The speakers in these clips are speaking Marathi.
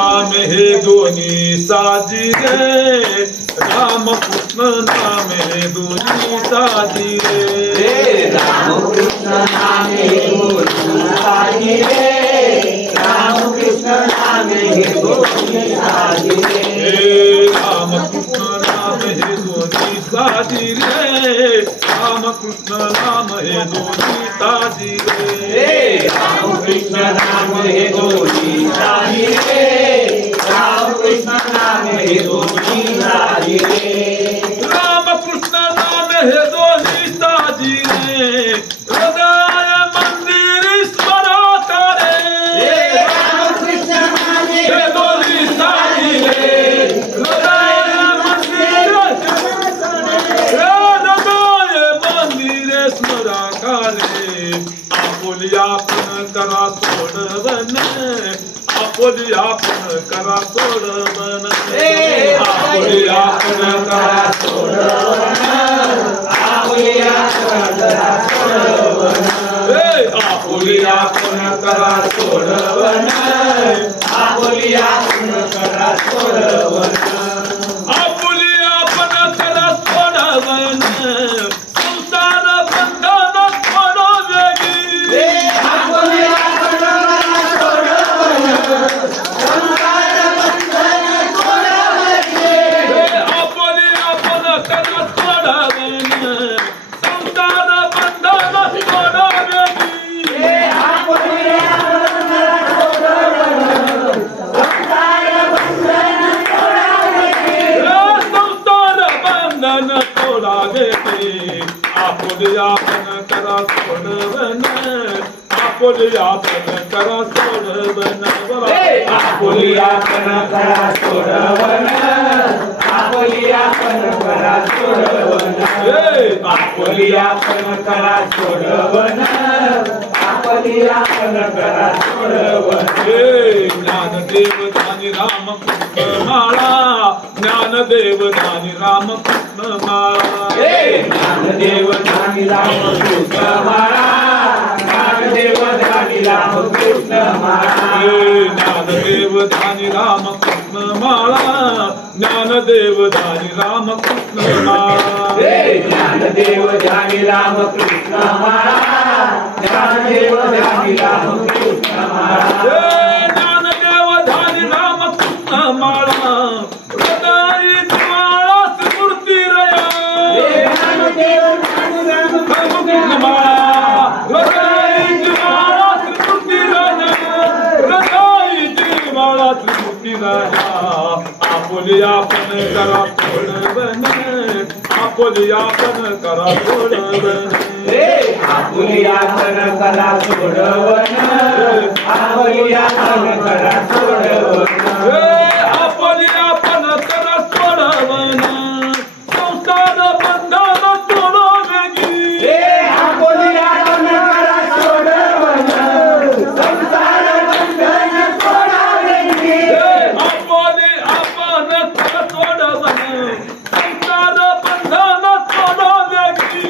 नाम हे दोन्ही साजी रे, राम कृष्ण नाम हे दोन्ही साजी रे, राम कृष्ण नाम हे दोन्ही साजी रे, राम कृष्ण नाम हे दोन्ही साजी रे, राम कृष्ण नाम हे दोन्ही साजी रे, राम कृष्ण नाम हे दोन्ही साजी रे, राम कृष्ण नाम हे दोन्ही साजी रे, राम कृष्ण नाम हे दोन्ही साजी रे, राम कृष्ण नाम हे दोन्ही साजी रे, हृदय मंदिर स्मरत रे, राम कृष्ण नाम हे दोन्ही साजी रे, हृदय मंदिर स्मरत रे, आपुली आपण करा सोडवन, आपुली आपण करा सोडवन, आपुली आपण करा सोडवन, आपुली आपण करा सोडवन, आपुली आपण करा सोडवन, आपुली आपण करा सोडवन, आपुली आपण करा सोडवन, संसार बंधन थोडो वेगळी, आपुली आपण करा सोडवन, संसार बंधन सोडवायचे, आपुली आपण करा सोडवन, संसार बंधन थोडो वेगळी, आपुली आपण करा सोडवन, संसार बंधन सोडवायचे, संसार बंधन तोडावे, आपुली आपण करा सोडवन, आपुली आपण करा सोडवन, आपुली आपण करा सोडवन, आपुली आपण करा सोडवन, आपुली आपण करा सोडवन, आपुली आपण करा सोडवन, ज्ञानदेव धानी राम कृष्ण माळा, ज्ञानदेव धानी राम कृष्ण माळा, ज्ञानदेव धानी राम कृष्ण माळा, ज्ञानदेव धानी राम कृष्ण माळा, ज्ञानदेव धानी राम कृष्ण माळा, ज्ञानदेव धानी राम कृष्ण माळा, ज्ञानदेव धानी राम कृष्ण माळा, ज्ञानदेव धानी राम कृष्ण माळा, ज्ञानदेव धानी राम कृष्ण माळा, हृदय ज्वाळा स्फूर्ती रया, ज्ञानदेव धानी राम कृष्ण माळा, हृदय ज्वाळा स्फूर्ती रया, हृदय ज्वाळा स्फूर्ती रया, आपुली आपण करा सोडवन, आपुली आपण करा सोडवन, आपुली आपण करा सोडवन, आपुली आपण करा सोडवन, आपुली आपण करा सोडवन, संसार बंधन तोडो वेगळी, आपुली आपण करा सोडवन, संसार बंधन सोडावेची, आपुली आपण करा सोडवन, संसार बंधन तोडो वेगळी,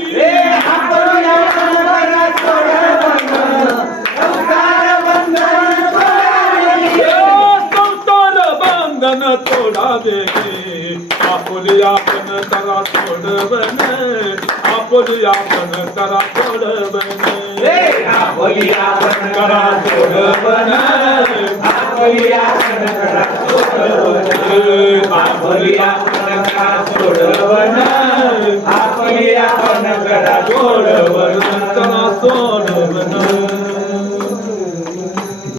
आपुली आपण करा सोडवन, संसार बंधन सोडावेची, संसार बंधन तोडावे, आपुली आपण करा सोडवन, आपुली आपण करा सोडवन, आपुली आपण करा सोडवन, आपुली आपण करा सोडवन, आपुली आपण करा सोडवन, आपुली आपण करा सोडवन, करा सोडवन.